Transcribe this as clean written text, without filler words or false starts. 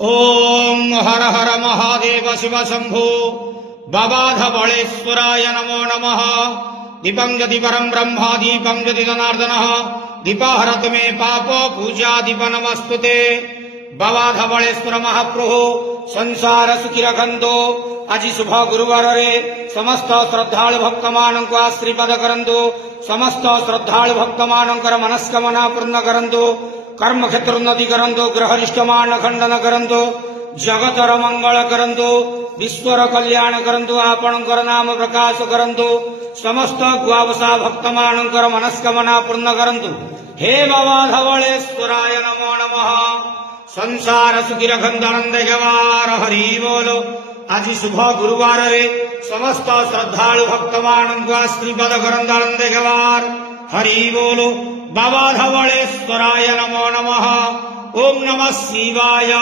ओम हर हर महादेव शिव शंभो बाबा धवळेश्वराय नमो नमः। दीपं यदि परं ब्रह्मा दीपं यदि जनार्दनः दीपहरत मे पाप पूजा दीप नमस्तुते। बाबा धवळेश्वर महाप्रभु संसार सुखी रखंतो। आज शुभ गुरुवार रे समस्त श्रद्धाळु भक्त मानक आशीर्वाद करंतु। समस्त श्रद्धाळु भक्त मानकर मनस्कामना पूर्ण करंतु। कर्म क्षेत्र उन्नति करंतु। ग्रहरिष्ट मान खंडन करंतु। जगतर मंगल करंतु। विश्वर कल्याण करंतु। आपणकर नाम प्रकाश करंतु। समस्त ग्वावसा भक्त मानकर मनस्कामना पूर्ण करंतु। हे बाबा धवळेश्वराय नमो नमः। संसार सुखी रखंतु आनंद जवार हरि बोलो। आज शुभ गुरुवार रे समस्त श्रद्धाळु भक्त मानक आशीर्वाद करंतु आनंद जवार हरि बोलो। बाबा धवळेश्वराय नमो नमः। ओम नमः शिवाय।